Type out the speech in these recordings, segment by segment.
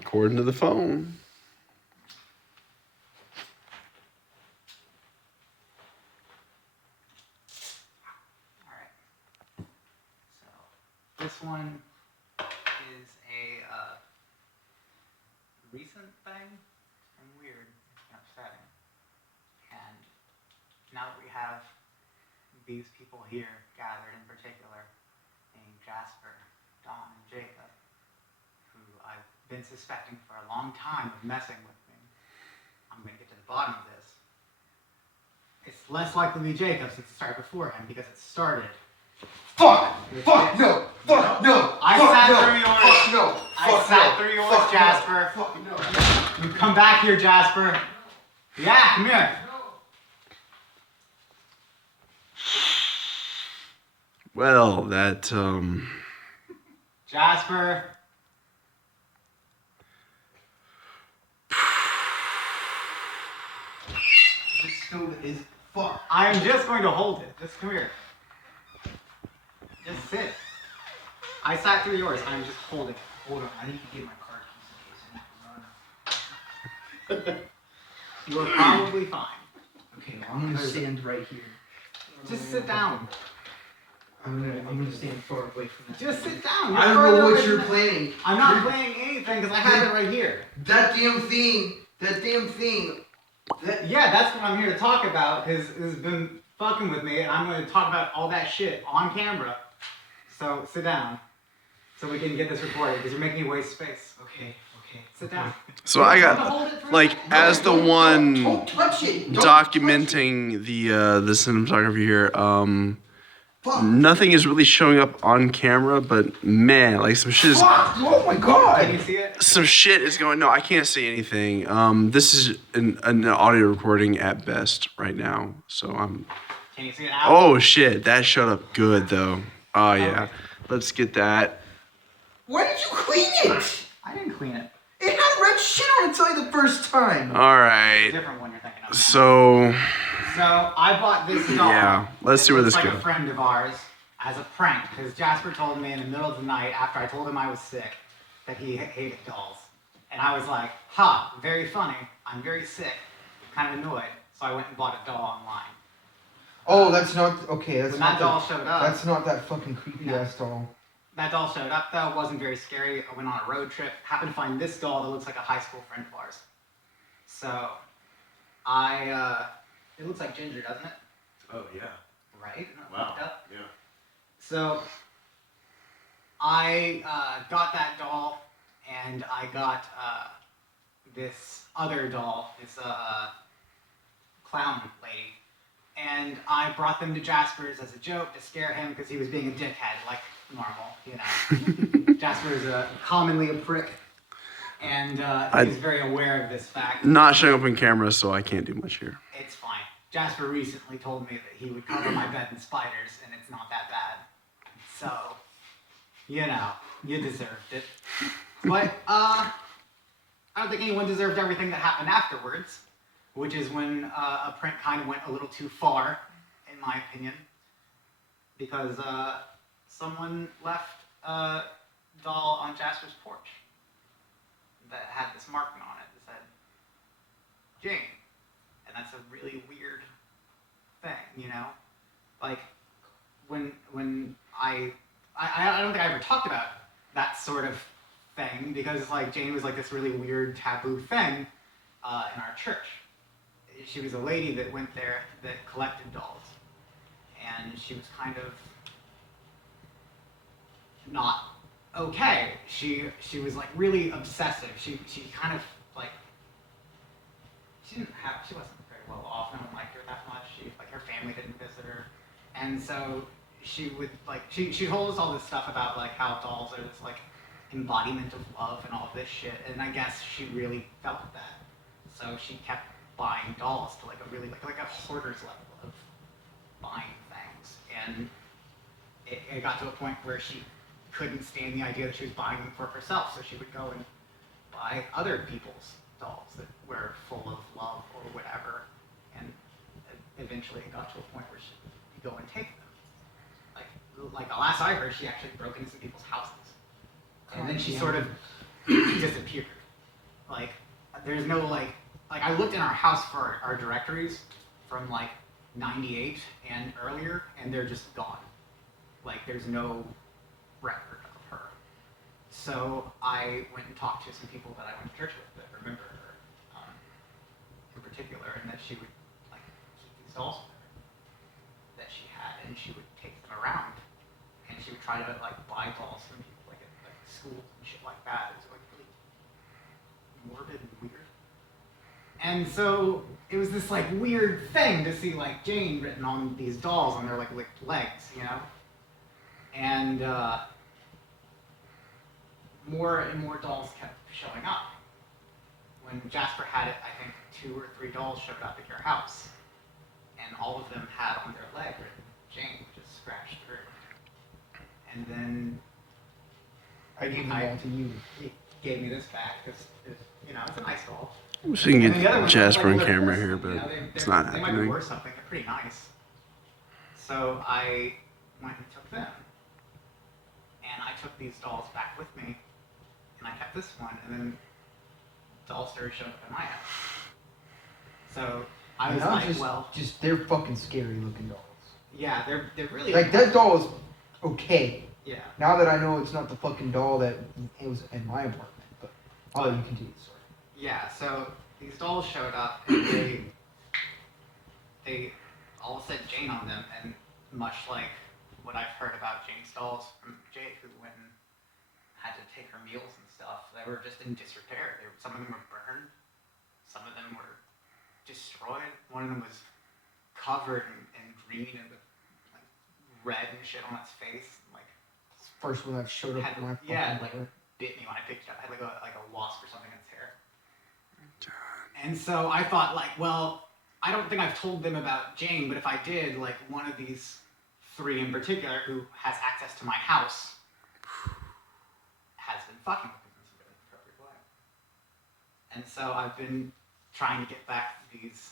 According to the phone. Alright. So, this one is a recent thing and weird and upsetting. And now that we have these people here gathered in particular, named Jasper, Don, and Jacob, who I've been suspecting for a long time of messing with me, I'm going to get to the bottom of this. It's less likely to be Jacob since it started before him because it started. Fuck! Fuck no! Fuck no! I sat through yours. Fuck no! I sat through yours, Jasper. Fuck no! You come back here, Jasper. Yeah, come here. Well, that, Jasper. This stove is fucked. I am just going to hold it. Just come here. Just sit. I sat through yours. I'm just holding it. Hold on, I need to get my car keys in case I need to run. You are probably fine. Okay, well, I'm gonna stand right here. Just sit down. I'm gonna stand far away from that. Just sit down. I don't know what you're planning. I'm not playing anything because I have it right here. That damn thing. Yeah, that's what I'm here to talk about because it's been fucking with me and I'm going to talk about all that shit on camera. So sit down so we can get this recorded because you're making me waste space. Okay. Sit down. so I got, like, as the one Don't touch it. Don't documenting the cinematography here, Fuck. nothing is really showing up on camera, but man, like some shit is, Fuck! Oh my god! Can you see it? some shit is going, no, I can't see anything. This is an audio recording at best right now, so I'm, Can you see it now? oh shit, that showed up good though. Oh yeah, Okay. let's get that. Why did you clean it? I didn't clean it. It had red shit on it till the first time. All right, Different one you're thinking of. so So I bought this doll. yeah, let's see where this It's like goes. a friend of ours as a prank because Jasper told me in the middle of the night after I told him I was sick that he hated dolls. And I was like, ha, very funny. I'm very sick, kind of annoyed. So I went and bought a doll online. Oh, that's not okay. That's When not that doll showed up, That's not that fucking creepy No. ass doll. that doll showed up though, wasn't very scary. I went on a road trip, happened to find this doll that looks like a high school friend of ours. So it looks like Ginger, doesn't it? Oh yeah. Right? Wow. Up. Yeah. So I got that doll, and I got this other doll, this clown lady, and I brought them to Jasper's as a joke to scare him because he was being a dickhead, like normal, you know. Jasper is commonly a prick, and he's very aware of this fact. Not showing up on camera, so I can't do much here. It's fine. Jasper recently told me that he would cover my bed in spiders, and it's not that bad. So, you know, you deserved it. But, I don't think anyone deserved everything that happened afterwards, which is when a prank kind of went a little too far, in my opinion, because someone left a doll on Jasper's porch that had this marking on it that said, Jane. And that's a really weird thing, you know? Like, when I don't think I ever talked about that sort of thing because, like, Jane was, like, this really weird taboo thing in our church. She was a lady that went there that collected dolls. And she was kind of not okay. She was, like, really obsessive. She kind of, like, she wasn't very well off. No one liked her that much. Her family didn't visit her. And so she would, like, she told us all this stuff about, like, how dolls are this, like, embodiment of love and all this shit. And I guess she really felt that. So she kept buying dolls to, like, a really, like a hoarder's level of buying things. And it got to a point where she couldn't stand the idea that she was buying them for herself. So she would go and buy other people's dolls that were full of love or whatever, and eventually it got to a point where she would go and take them. Like the last I heard, she actually broke into some people's houses, and then she sort of disappeared. like, there's no like I looked in our house for our directories from like '98 and earlier, and they're just gone. Like, there's no record of her. So I went and talked to some people that I went to church with that remember her, in particular, and that she would like keep these dolls with her that she had, and she would take them around, and she would try to like buy dolls from people like at like schools and shit like that. It was like really morbid and weird. And so it was this like weird thing to see like Jane written on these dolls on their like legs, you know? And more and more dolls kept showing up. When Jasper had it, I think 2 or 3 dolls showed up at your house. And all of them had on their leg written Jane, just scratched through. And then I gave them all to you. he gave me this back because, you know, it's a nice doll. So you And can the other get ones, Jasper like, on they're camera porcelain, here, you but know, it's not they might be happening. worth something. They're pretty nice. So I went and took them. And I took these dolls back with me. And I kept this one. And then dolls started showing up at my house. So I was like, just they're fucking scary looking dolls. yeah, they're really Like that doll is okay. Yeah. Now that I know it's not the fucking doll that it was in my apartment, but I'll let you continue the story. Yeah, so these dolls showed up and they all said Jane on them, and much like what I've heard about Jane's dolls from Jake, who went and had to take her meals and stuff, they were just in disrepair. Some of them were burned, some of them were destroyed. One of them was covered in green and with like red and shit on its face. Like, First one that showed up in my fucking apartment. bit me when I picked it up. It had like a wasp or something in its hair. And so I thought, like, well, I don't think I've told them about Jane, but if I did, like, one of these 3 in particular who has access to my house has been fucking with me in some really inappropriate way. And so I've been trying to get back these,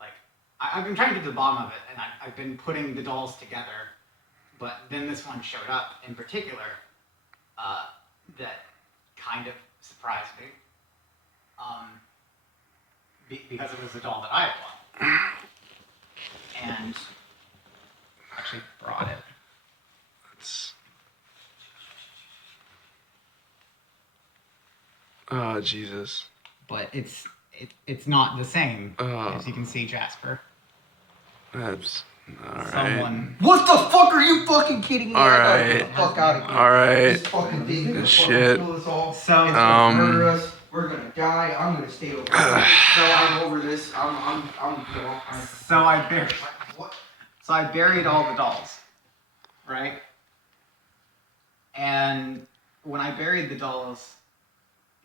like, I've been trying to get to the bottom of it, and I've been putting the dolls together, but then this one showed up in particular that kind of surprised me. Because it was a doll that I had bought. And actually brought it. Oh, Jesus. But it's not the same, Oh. as you can see, Jasper. That's alright. Someone. What the fuck are you fucking kidding me? All I gotta right. get the fuck out of here. Alright. This fucking thing is Shit. fucking kill us all. So, It's gonna murder us. We're gonna die. I'm gonna stay over here. So I'm over this. I'm so I buried. What? So I buried all the dolls, right? And when I buried the dolls,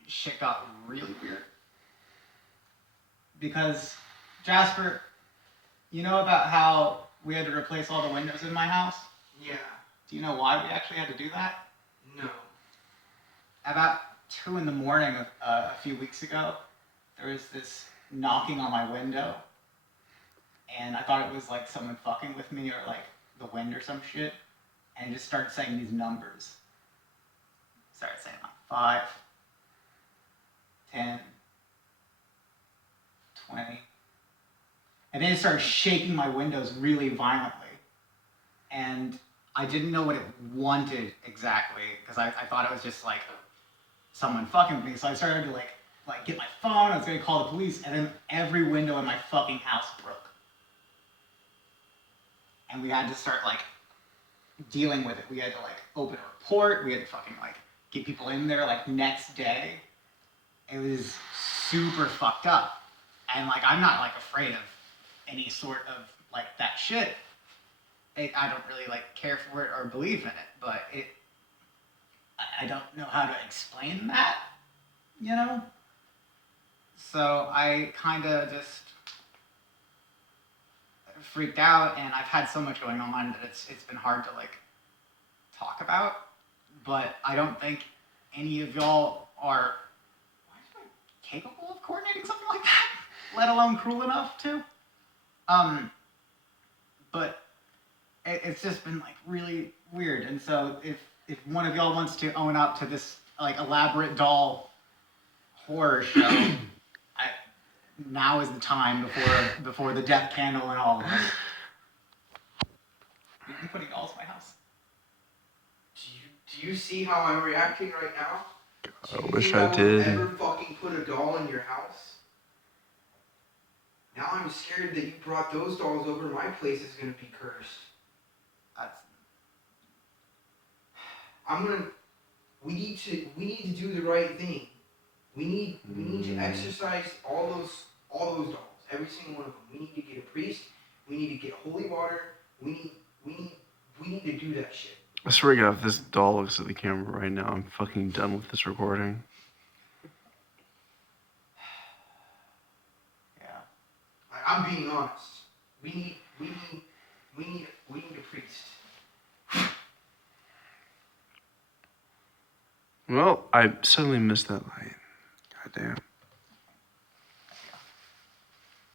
shit got really weird. Because, Jasper, you know about how we had to replace all the windows in my house? Yeah. Do you know why we actually had to do that? No. About 2 in the morning a few weeks ago, there was this knocking on my window, and I thought it was like someone fucking with me or like the wind or some shit, and it just started saying these numbers. Started saying like 5, 10, 20. And then it started shaking my windows really violently. And I didn't know what it wanted exactly, because I thought it was just like someone fucking with me. So I started to like get my phone, I was gonna call the police, and then every window in my fucking house broke. And we had to start like dealing with it. We had to like open a report, we had to fucking like get people in there like next day. It was super fucked up. And like I'm not like afraid of any sort of like that shit. I don't really like care for it or believe in it, but I don't know how to explain that, you know? So I kind of just freaked out, and I've had so much going on that it's been hard to like talk about, but I don't think any of y'all are capable of coordinating something like that, let alone cruel enough to. But it's just been like really weird, and so if one of y'all wants to own up to this like elaborate doll horror show, now is the time before the death candle and all of us. You'll be putting dolls in my house. Do you see how I'm reacting right now? Do you I wish think I would did. ever fucking put a doll in your house? Now I'm scared that you brought those dolls over to my place is gonna be cursed. We need to do the right thing. We need to exercise all those dolls, every single one of them. We need to get a priest. We need to get holy water. We need to do that shit. I swear to God, if this doll looks at the camera right now, I'm fucking done with this recording. Yeah. I'm being honest. We need a priest. Well, I suddenly missed that light. Goddamn.